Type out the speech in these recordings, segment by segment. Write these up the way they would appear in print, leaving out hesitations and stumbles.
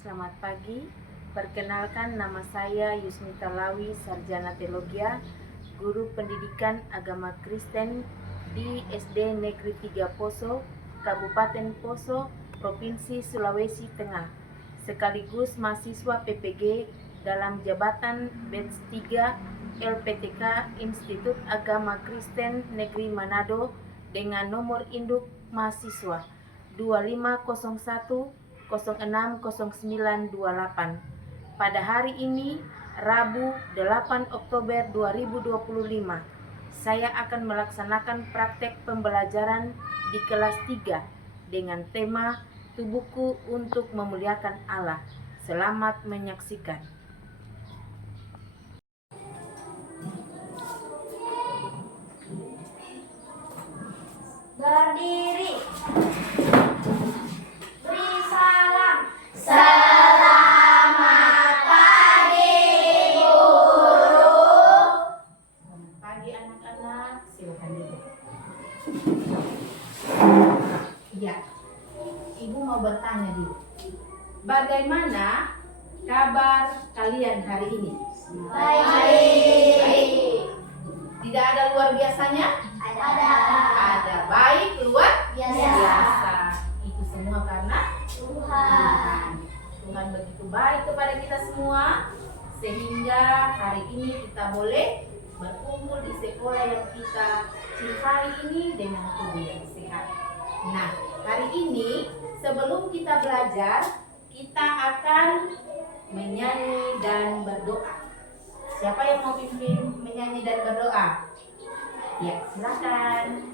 selamat pagi. Perkenalkan, nama saya Yusmita Lawi, Sarjana Teologia, Guru Pendidikan Agama Kristen di SD Negeri 3 Poso, Kabupaten Poso, Provinsi Sulawesi Tengah, sekaligus mahasiswa PPG dalam jabatan Batch 3 LPTK Institut Agama Kristen Negeri Manado dengan nomor induk mahasiswa 2501 060928. Pada hari ini, Rabu 8 Oktober 2025, saya akan melaksanakan praktek pembelajaran di kelas 3 dengan tema Tubuhku untuk Memuliakan Allah. Selamat menyaksikan. Berdiri. Beri salam. Selamat pagi, Guru. Selamat pagi anak-anak, silakan duduk. Ya, Ibu mau bertanya dulu. Bagaimana kabar kalian hari ini? Baik. Tidak ada luar biasanya? Ada baik, luar biasa. Itu semua karena Tuhan begitu baik kepada kita semua, sehingga hari ini kita boleh berkumpul di sekolah yang kita cintai ini dengan tubuh yang sehat. Nah, hari ini sebelum kita belajar, kita akan menyanyi dan berdoa. Siapa yang mau pimpin menyanyi dan berdoa? Ya, silakan.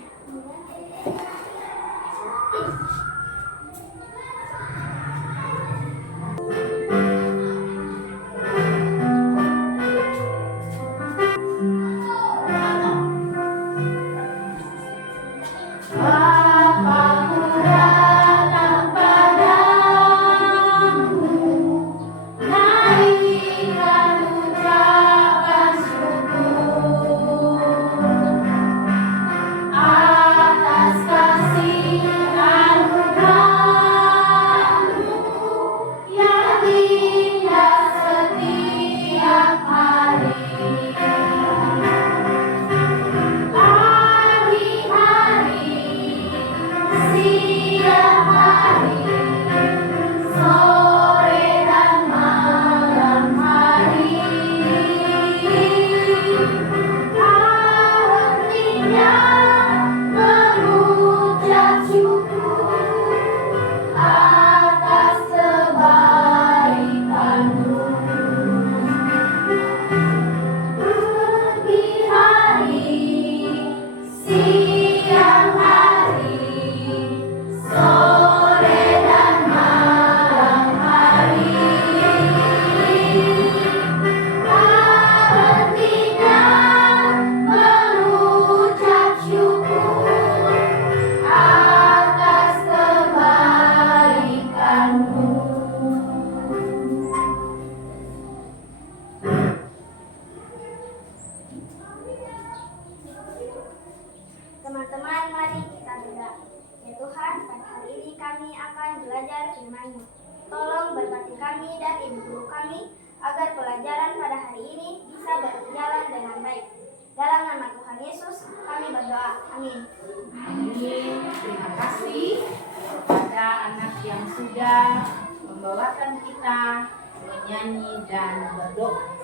Teman-teman, mari kita berdoa. Ya Tuhan, pada hari ini kami akan belajar firman-Mu. Tolong berkati kami dan ibu guru kami agar pelajaran pada hari ini bisa berjalan dengan baik. Dalam nama Tuhan Yesus, kami berdoa. Amin. Amin. Terima kasih kepada anak yang sudah membawakan kita menyanyi dan berdoa.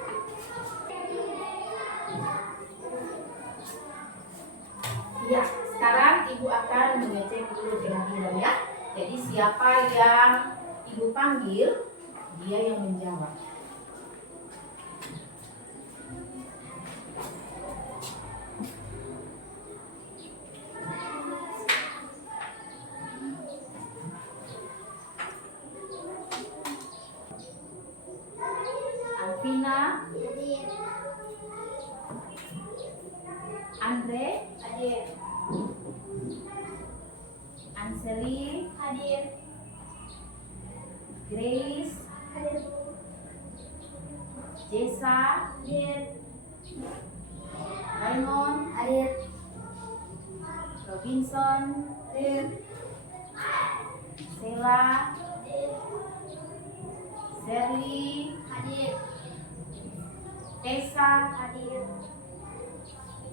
Ya, sekarang Ibu akan mengecek dulu kehadiran ya. Jadi siapa yang Ibu panggil, dia yang menjawab. Alvina, Hadir. Andre, Hadir. Anseli, Hadir. Grace, Hadir. Jessa, Hadir. Raymond, Hadir. Robinson, Sheila, Verly, Hadir. Tessa, Hadir.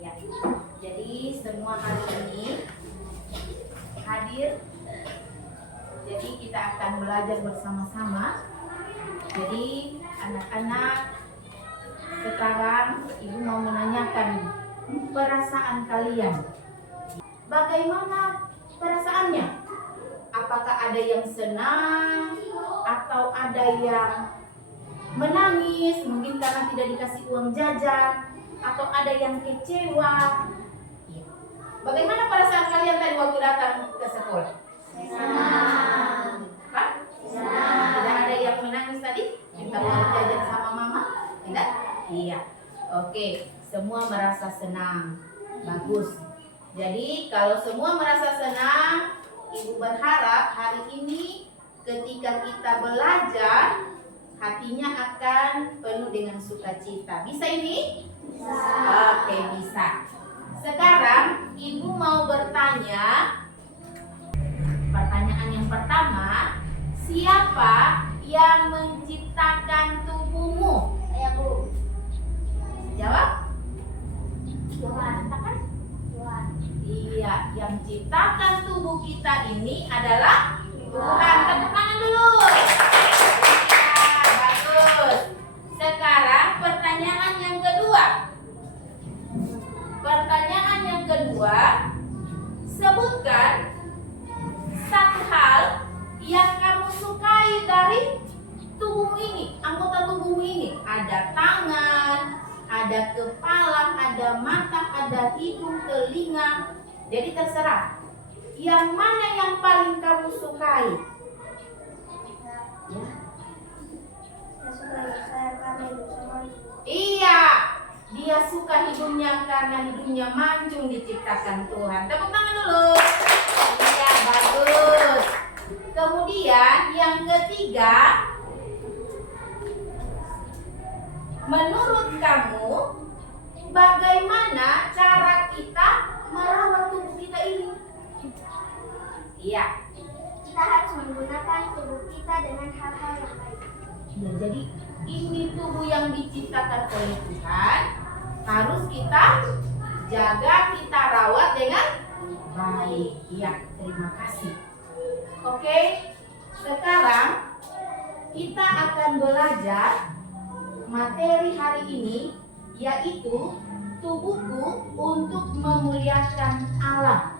ya. Jadi semua hari ini hadir. Jadi kita akan belajar bersama-sama. Jadi anak-anak, sekarang Ibu mau menanyakan perasaan kalian. Bagaimana perasaannya? Apakah ada yang senang atau ada yang menangis, mungkin karena tidak dikasih uang jajan, atau ada yang kecewa? Iya. Bagaimana perasaan kalian tadi waktu datang ke sekolah? Senang. Hah? Senang. Tidak ada yang menangis tadi? Minta uang jajan sama mama? Tidak? Iya. Oke, semua merasa senang. Bagus. Jadi kalau semua merasa senang, Ibu berharap hari ini ketika kita belajar, hatinya akan penuh dengan sukacita. Bisa ini? Bisa. Oke, bisa. Sekarang Ibu mau bertanya. Pertanyaan yang pertama, siapa yang menciptakan tubuhmu? Ayah Bu. Jawab. Tuhan. Tuhan. Iya, yang ciptakan tubuh kita ini adalah Tuhan. Tepuk tangan dulu. Iya, bagus. Sekarang pertanyaan yang kedua. Pertanyaan yang kedua, sebutkan satu hal yang kamu sukai dari tubuhmu ini, anggota tubuhmu ini. Ada tangan, ada kepala, ada mata, ada hidung, telinga. Jadi terserah. Yang mana yang paling kamu sukai? Ya. Saya karena ibu sama ibu. Iya, dia suka hidungnya karena hidungnya mancung diciptakan Tuhan. Tepuk tangan dulu. Iya, bagus. Kemudian yang ketiga, menurut kamu bagaimana cara kita merawat tubuh kita ini? Iya. Kita harus menggunakan tubuh kita dengan hal-hal yang baik. Ya, jadi ini tubuh yang diciptakan oleh Tuhan harus kita jaga, kita rawat dengan baik. Iya, terima kasih. Oke, sekarang kita akan belajar materi hari ini, yaitu tubuhku untuk memuliakan Allah.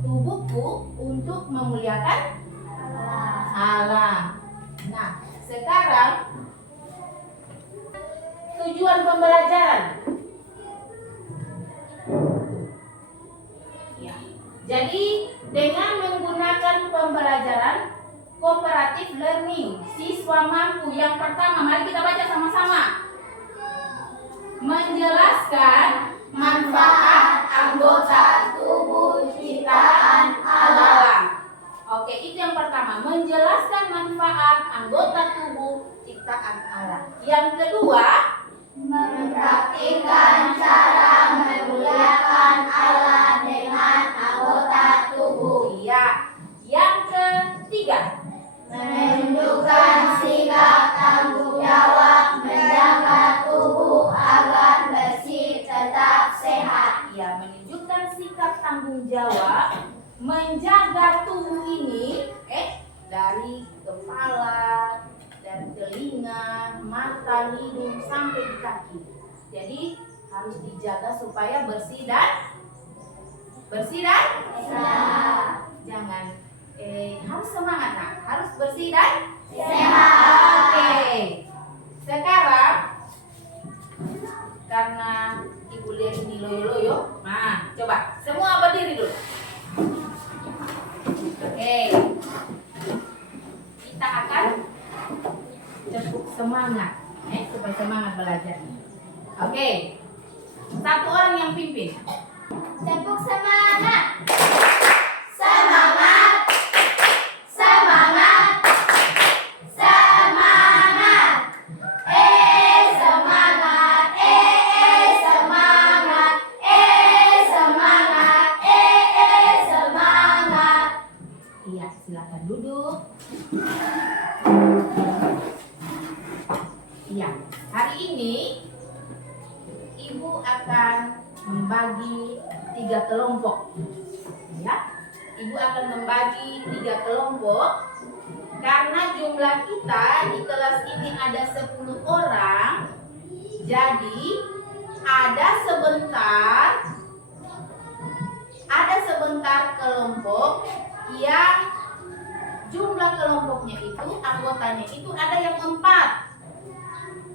Tubuhku untuk memuliakan Allah. Nah, sekarang tujuan pembelajaran. Ya. Jadi dengan menggunakan pembelajaran cooperative learning, siswa mampu yang pertama, mari kita baca sama-sama. Menjelaskan manfaat anggota tubuh ciptaan Allah. Oke, itu yang pertama, menjelaskan manfaat anggota tubuh ciptaan Allah. Yang kedua, Mempraktikkan cara memuliakan Allah dengan anggota tubuh. iya. Yang ketiga, Menunjukkan sikap tanggung jawab menjaga tubuh agar bersih tetap sehat. ya, menunjukkan sikap tanggung jawab menjaga tubuh ini dari kepala, dari telinga, mata, hidung sampai di kaki. Jadi harus dijaga supaya bersih dan jangan harus semangat, nah. Harus bersih dan Sehat. Oke. Sekarang karena Ibu lihat ini loyo-loyo, nah coba semua berdiri dulu. Oke. Kita akan tepuk semangat, supaya semangat belajar. Oke. Satu orang yang pimpin. Tepuk semangat. Semangat. Semangat. Semangat. Semangat. Semangat. Semangat. Semangat. Iya, silakan duduk. Ya, hari ini Ibu akan membagi 3 kelompok. Ya, Ibu akan membagi 3 kelompok karena jumlah kita di kelas ini ada 10 orang. Jadi ada sebentar kelompok yang jumlah kelompoknya itu, anggotanya itu ada yang 4.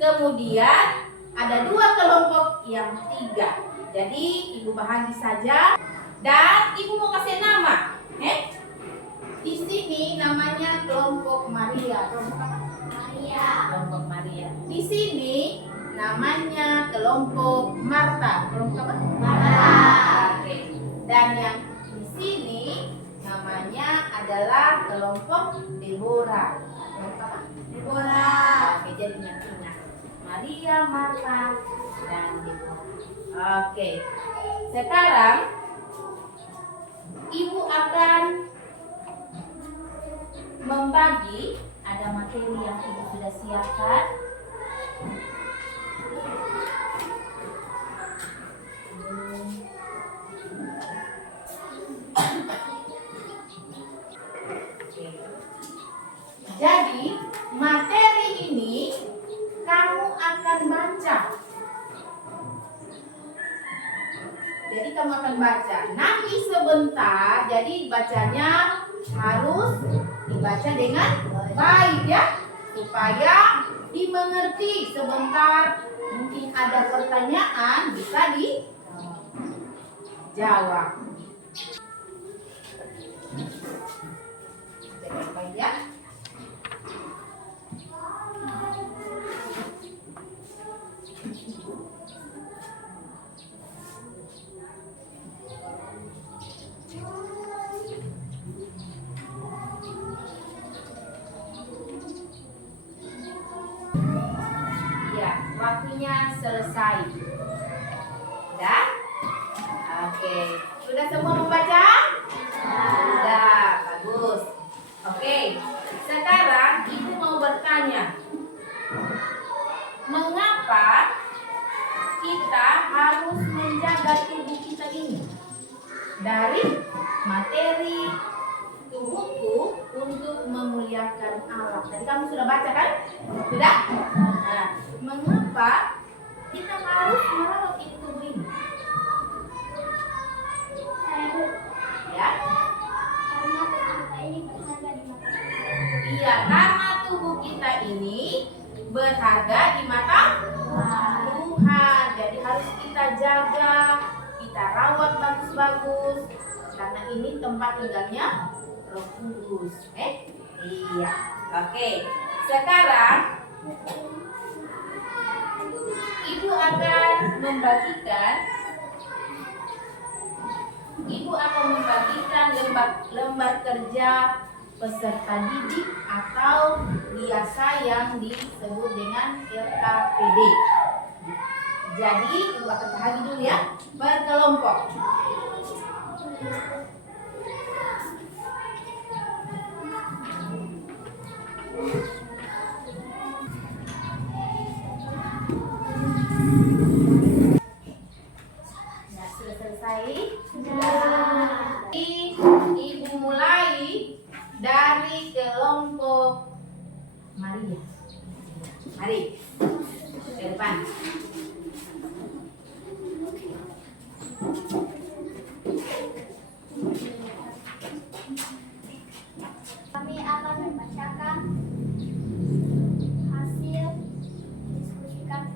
Kemudian ada 2 kelompok yang 3. Jadi Ibu bahagi saja dan Ibu mau kasih nama. Di sini namanya kelompok Maria. Kelompok apa? Maria. Kelompok Maria. Di sini namanya kelompok Marta. Kelompok apa? Marta. Oke. Dan yang di sini namanya adalah kelompok Deborah. Kelompok apa? Deborah. Oke, jadi ingat. Maria, Marta, dan Deborah. Oke. Sekarang Ibu akan membagi, ada materi yang Ibu sudah siapkan. Jadi materi ini kamu akan baca. Nanti sebentar, jadi bacanya harus dibaca dengan baik ya, supaya dimengerti. Sebentar mungkin ada pertanyaan bisa dijawab. Jadi baik ya. Waktunya selesai. Sudah? Oke. Sudah semua membaca? Sudah. Bagus. Oke. Sekarang Ibu mau bertanya. Mengapa kita harus menjaga tubuh kita ini? Dari materi tubuhku untuk memuliakan Allah. Tadi kamu sudah baca kan? Sudah? Nah, mengapa kita harus merawat tubuh ini? Ya? Karena kita ini berharga di mata Tuhan. Iya, karena tubuh kita ini berharga di mata Tuhan. Jadi harus kita jaga, kita rawat bagus-bagus. Karena ini tempat tinggalnya Roh Kudus. Iya. Oke. Sekarang Ibu akan membagikan lembar kerja peserta didik atau biasa yang disebut dengan LKPD. Jadi Ibu akan bahagi dulu ya, berkelompok. Nah, sudah selesai? Sudah. Ibu mulai dari kelompok Maria. Mari ke depan. Kami akan membacakan hasil diskusi kami.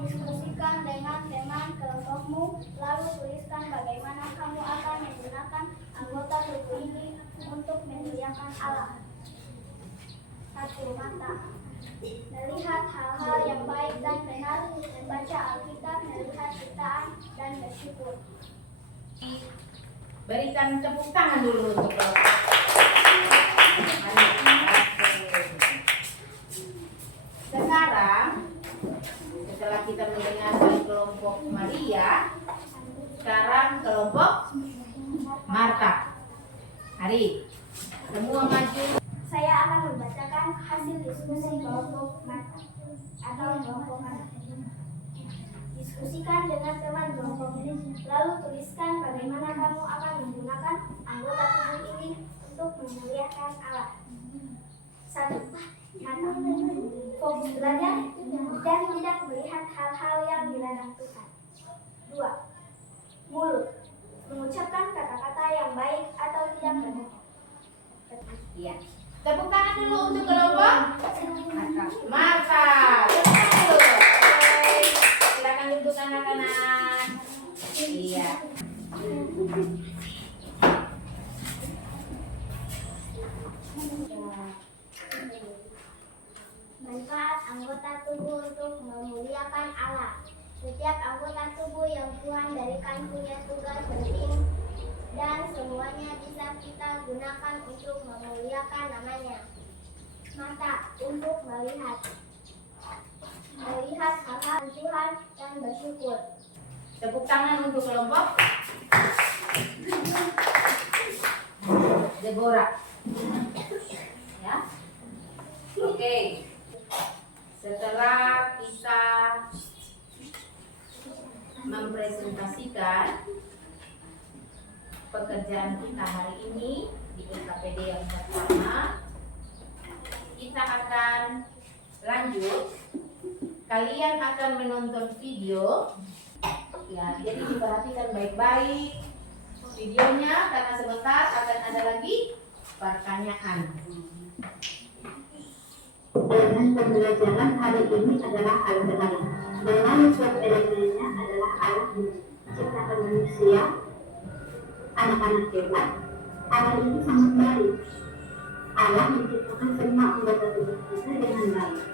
Diskusikan dengan teman kelompokmu, lalu tuliskan bagaimana kamu akan menggunakan anggota tubuh ini untuk memuliakan Allah. 1. Mata. Melihat hal-hal yang baik dan benar, membaca Alkitab, melihat ciptaan, dan bersyukur. Berikan tepuk tangan dulu untuk Bapak. Mari. Oke. Sekarang setelah kita mendengar dari kelompok Maria, sekarang kelompok Marta. Mari, semua maju. Saya akan membacakan hasil diskusi kelompok mata atau kelompok mata. Diskusikan dengan teman kelompok ini, lalu tuliskan bagaimana kamu akan menggunakan anggota tubuh ini untuk memuliakan Allah. 1. Mata. Fokus belajar dan tidak melihat hal-hal yang dilarang Tuhan. 2. Mulut. Mengucapkan kata-kata yang baik atau tidak berbohong. Iya. Tepuk tangan dulu untuk kelompok mata. Tepuk tangan dulu. Oke. Silakan duduk anak-anak. Iya. Manfaat anggota tubuh untuk memuliakan Allah. Setiap anggota tubuh yang Tuhan berikan punya tugas penting dan semuanya bisa kita gunakan untuk memuliakan namanya. Mata untuk melihat hal-hal Tuhan dan bersyukur. Tepuk tangan untuk kelompok Deborah. Ya. Oke. Setelah kita mempresentasikan pekerjaan kita hari ini di LKPD yang pertama, kita akan lanjut. Kalian akan menonton video. Ya, jadi diperhatikan baik-baik videonya karena sebentar akan ada lagi pertanyaan. Dengan pembelajaran hari ini adalah Al-Quran. Dengan suatu elemennya adalah Allah menciptakan manusia, anak-anak hebat. Allah itu sangat baik. Allah menciptakan semua anggota tubuh kita dengan baik.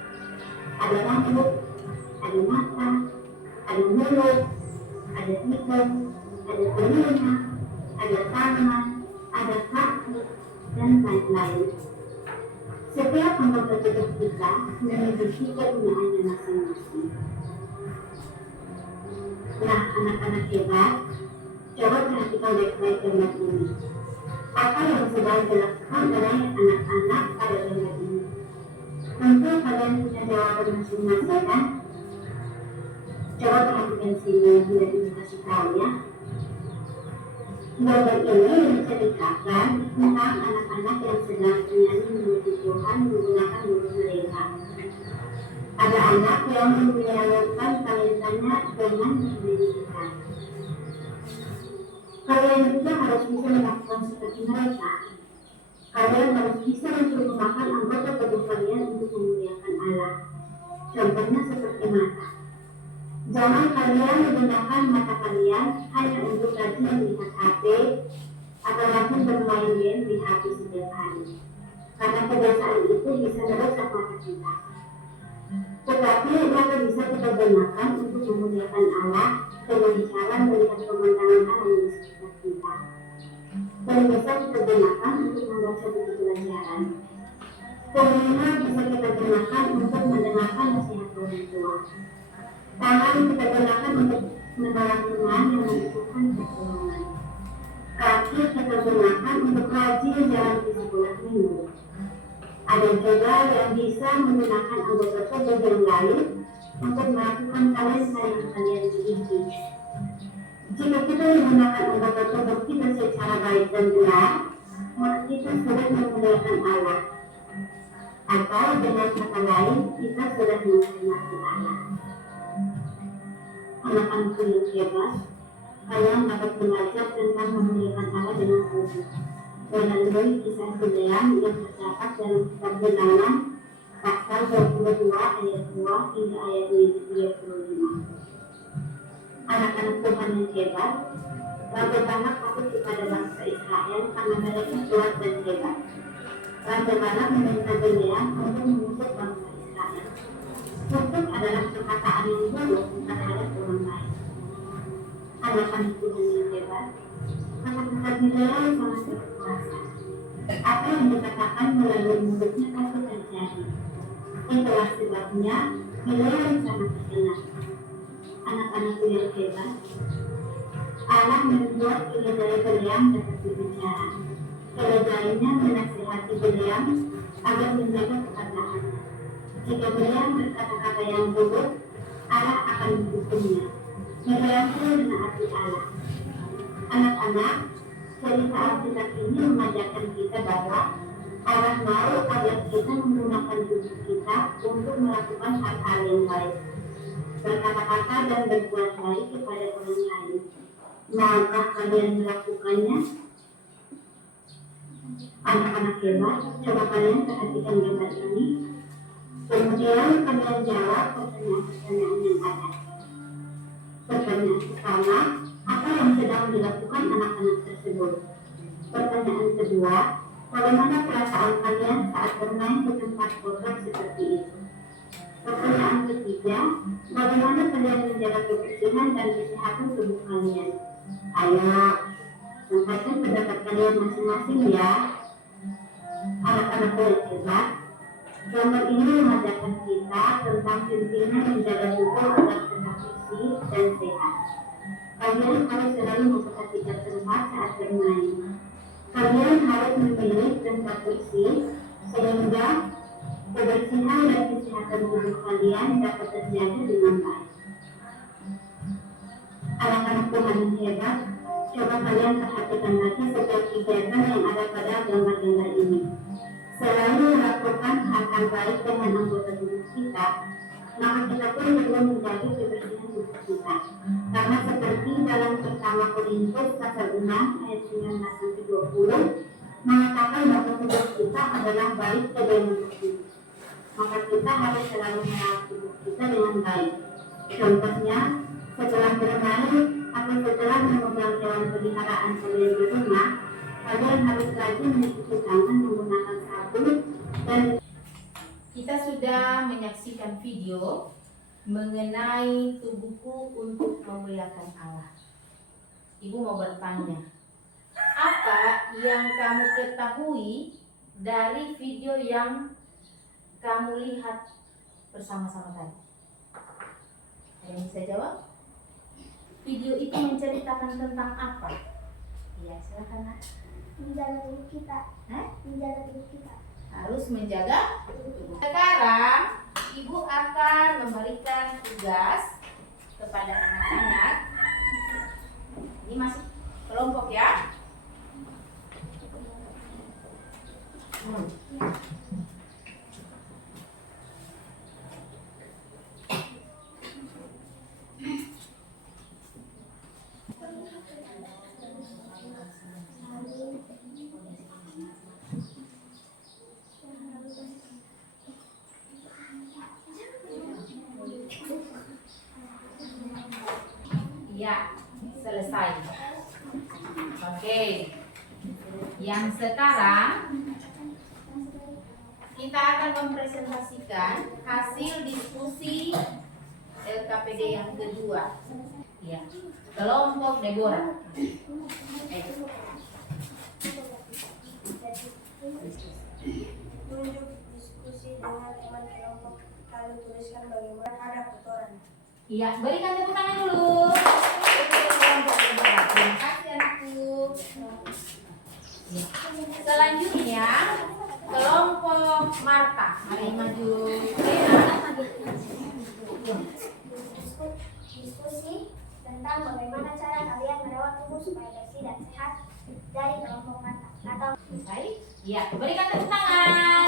Ada rambut, ada mata, ada mulut, ada hidung, ada telinga, ada tangan, ada kaki, dan lain-lain. Setiap anggota tubuh kita memiliki kegunaannya masing-masing. Nah, anak-anak hebat, coba perhatikan baik-baik gambar ini. Apa yang sedang dilakukan oleh anak-anak pada gambar ini? Tentu kalian punya jawaban masing-masing kan? Coba perhatikan sini, tidak dikasih tahu ya. Gambar ini menceritakan tentang anak-anak yang sedang menyanyi memuji Tuhan menggunakan mulut mereka. Ada anak yang menyalurkan talentanya dengan menyanyikan. Kalian juga harus bisa melakukan seperti mereka. Kalian harus bisa mempergunakan anggota tubuh kalian untuk memuliakan Allah. Contohnya seperti mata. Jangan kalian menggunakan mata kalian hanya untuk rajin melihat HP atau rajin bermain game di HP setiap hari. Karena kebiasaan itu bisa merusak mata kita. Tetapi mata bisa kita gunakan untuk memuliakan Allah dengan cara melihat pemandangan alam di sekitar kita. Dan bisa kita gunakan untuk membaca buku pelajaran. Telinga bisa kita gunakan untuk mendengarkan nasihat orang tua. Tangan kita gunakan untuk menolong teman yang membutuhkan pertolongan. Kaki kita gunakan untuk rajin jalan di sekolah minggu. Ada juga yang bisa menggunakan anggota tubuh yang lain untuk melakukan talenta yang kalian miliki. Jika kita menggunakan anggota tubuh kita secara baik dan benar, maka kita sudah memuliakan Allah. Atau dengan kata lain, kita sudah menghormati Allah. Anak-anakku yang hebat, kalian dapat belajar tentang memuliakan Allah dengan tubuh melalui kisah Bileam yang terdapat dalam kitab Bilangan pasal 22 ayat 2 hingga ayat 35. Anak-anak Tuhan yang hebat, bagaimana takut kepada bangsa Israel karena mereka kuat dan hebat. Bagaimana meminta Bileam untuk mengutuk bangsa Israel. Kutuk adalah perkataan yang buruk terhadap orang lain. Anak-anak Tuhan yang hebat, kata-kata Bileam sangat berkuasa. Apa yang dikatakan melalui mulutnya pasti terjadi. Itulah sebabnya Bileam sangat terkenal. Anak-anakku yang hebat, Allah membuat ide dari Bileam dapat berbicara. Selesainya menasihati beliau agar menjaga ketaatan. Jika beliau berkata-kata yang buruk, Allah akan menghukumnya. Miriam pun menaati Allah. Anak-anak, cerita Alkitab ini mengajarkan kita bahwa Allah mau agar kita menggunakan tubuh kita untuk melakukan hal-hal yang baik, berkata-kata dan berbuat baik kepada orang lain. Maukah kalian melakukannya? Anak-anak hebat, coba kalian perhatikan gambar ini. Kemudian kalian jawab pertanyaan-pertanyaan yang ada. Pertanyaan pertama, apa yang sedang dilakukan anak-anak tersebut? Pertanyaan kedua, bagaimana perasaan kalian saat bermain di tempat kotor seperti itu? Pertanyaan ketiga, bagaimana kalian menjaga kebersihan dan kesehatan tubuh kalian? Ayo, sampaikan pendapat kalian masing-masing ya. Anak-anak yang hebat, gambar ini mengajarkan kita tentang pentingnya menjaga tubuh agar tetap bersih dan sehat. Kalian harus selalu memperhatikan tempat saat bermain. Kalian harus memilih tempat bersih sehingga kebersihan dan kesehatan tubuh kalian dapat terjaga dengan baik. Anak-anak Tuhan yang hebat, coba kalian perhatikan lagi setiap kegiatan yang ada pada gambar-gambar ini. Selain melakukan hal-hal baik dengan anggota tubuh kita, maka kita pun perlu menjaga kebersihan tubuh kita. Karena seperti dalam pertama Korintus pasal 6 ayat 19-20 mengatakan bahwa tubuh kita adalah baik ke dalam tubuh. Maka kita harus selalu merawat tubuh kita dengan baik. Contohnya, setelah bermain atau setelah memegang hewan peliharaan kalian di rumah, kalian harus rajin mencuci tangan menggunakan sabun dan Kita sudah menyaksikan video mengenai tubuhku untuk memuliakan Allah. Ibu mau bertanya, apa yang kamu ketahui dari video yang kamu lihat bersama-sama tadi? Ada yang bisa jawab? Video itu menceritakan tentang apa? Ya, silakan. Nak. Menjaga tubuh kita. Menjaga tubuh kita. Harus menjaga tubuh. Sekarang ibu akan memberikan tugas kepada anak-anak. Ini masih kelompok ya. Ya, selesai. Oke. Yang sekarang kita akan mempresentasikan hasil diskusi LKPD yang kedua. Ya, kelompok Deborah. Tunjuk diskusi dengan teman kelompok. Lalu tuliskan bagaimana ada kotoran. Iya, berikan tepuk tangan dulu. Kelompok Deborah. Terima kasih anakku. Ya. Selanjutnya kelompok Marta. Mari maju. Diskusi tentang bagaimana cara kalian merawat tubuh supaya bersih dan sehat dari kelompok mata atau Selesai? Iya, berikan tepuk tangan.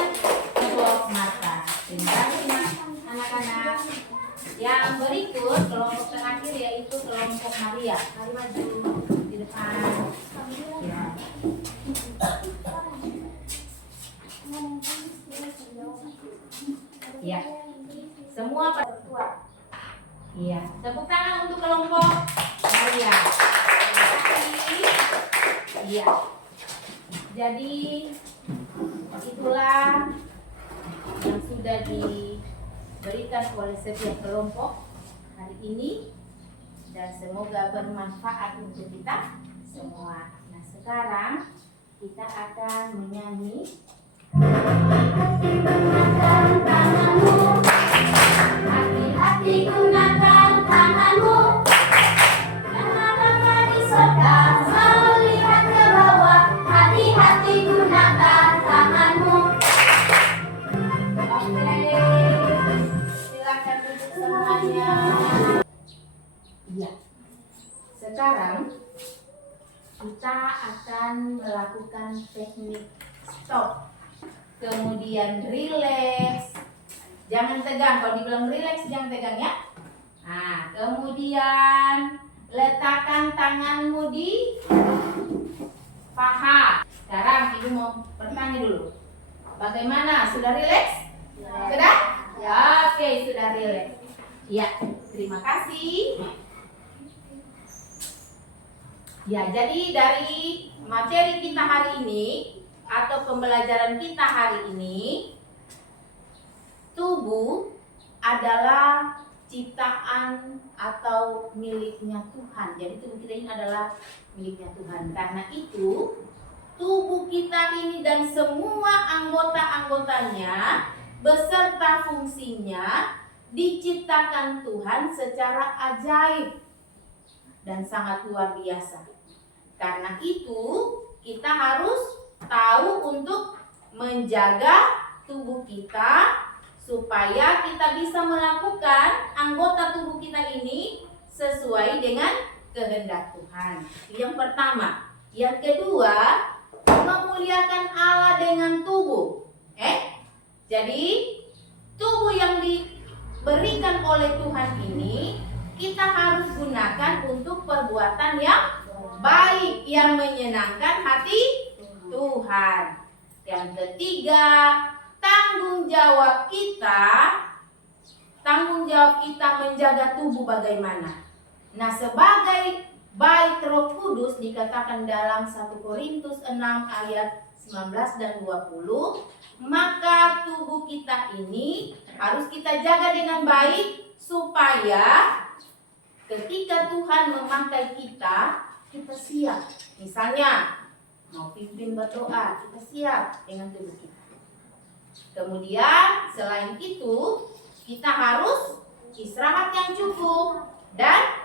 Kelompok Marta. Terima kasih anak-anak. Yang berikut kelompok terakhir yaitu kelompok Maria. Mari maju di depan. Ya. Ya. Semua tua. Iya. Tepuk tangan untuk kelompok Maria. Terima kasih. Iya. Jadi itulah yang sudah diberikan oleh setiap kelompok hari ini dan semoga bermanfaat untuk kita semua. Nah, sekarang kita akan menyanyi hati-hati gunakan tanganmu, karena Bapa di sorga melihat ke bawah. Hati-hati kita akan melakukan teknik stop. Kemudian relax. Jangan tegang. Kalau dibilang relax, jangan tegang ya. Nah, kemudian letakkan tanganmu di paha. Sekarang ibu mau bertanya dulu. Bagaimana? Sudah relax? Sudah? Ya, oke, sudah relax. Ya, terima kasih. Ya, jadi dari materi kita hari ini atau pembelajaran kita hari ini, tubuh adalah ciptaan atau miliknya Tuhan. Jadi tubuh kita ini adalah miliknya Tuhan. Karena itu, tubuh kita ini dan semua anggota-anggotanya beserta fungsinya diciptakan Tuhan secara ajaib dan sangat luar biasa. Karena itu, kita harus tahu untuk menjaga tubuh kita supaya kita bisa melakukan anggota tubuh kita ini sesuai dengan kehendak Tuhan. Yang pertama. Yang kedua, memuliakan Allah dengan tubuh. Jadi, tubuh yang diberikan oleh Tuhan ini kita harus gunakan untuk perbuatan yang baik, yang menyenangkan hati Tuhan. Yang ketiga, tanggung jawab kita menjaga tubuh bagaimana. Nah, sebagai bait Roh Kudus dikatakan dalam 1 Korintus 6 ayat 19 dan 20, maka tubuh kita ini harus kita jaga dengan baik supaya ketika Tuhan memakai kita siap. Misalnya mau pimpin berdoa, kita siap dengan tubuh kita. Kemudian selain itu, kita harus istirahat yang cukup dan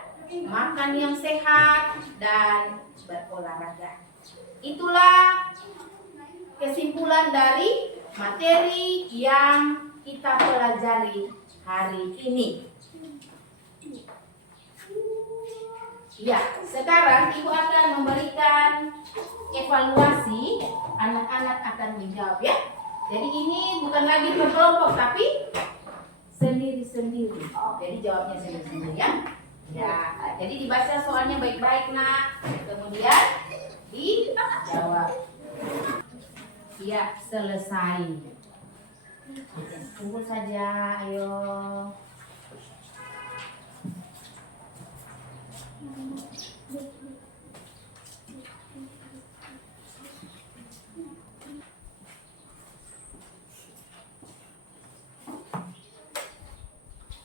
makan yang sehat dan berolahraga. Itulah kesimpulan dari materi yang kita pelajari hari ini. Ya, sekarang Ibu akan memberikan evaluasi, anak-anak akan menjawab ya. Jadi ini bukan lagi berkelompok tapi sendiri-sendiri. Jadi jawabnya sendiri-sendiri ya. Ya, jadi dibaca soalnya baik-baik nak. Kemudian dijawab. Ya, selesai. Tunggu saja, ayo.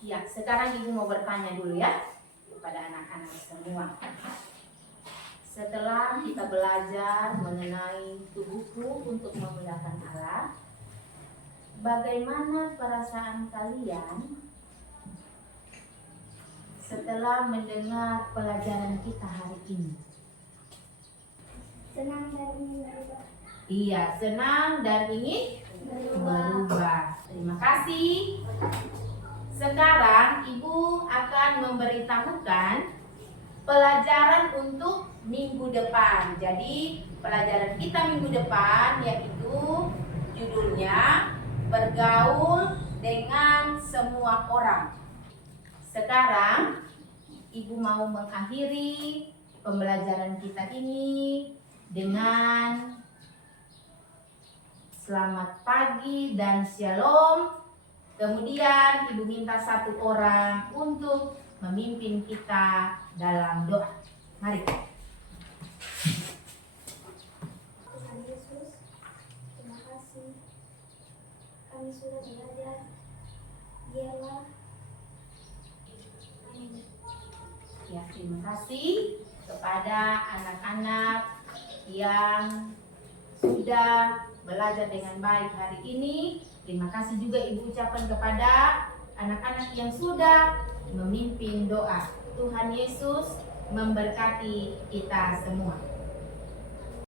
Ya, sekarang Ibu mau bertanya dulu ya kepada anak-anak semua. Setelah kita belajar mengenai tubuhku untuk memuliakan Allah, bagaimana perasaan kalian setelah mendengar pelajaran kita hari ini? Senang dan ingin berubah. Iya, senang dan ingin berubah. Terima kasih. Sekarang Ibu akan memberitahukan pelajaran untuk minggu depan. Jadi pelajaran kita minggu depan yaitu judulnya bergaul dengan semua orang. Sekarang Ibu mau mengakhiri pembelajaran kita ini dengan selamat pagi dan shalom. Kemudian Ibu minta satu orang untuk memimpin kita dalam doa. Mari. Tuhan Yesus, terima kasih. Kami sudah belajar. Biarlah. Amin. Ya, terima kasih kepada anak-anak yang sudah belajar dengan baik hari ini. Terima kasih juga Ibu ucapkan kepada anak-anak yang sudah memimpin doa. Tuhan Yesus memberkati kita semua.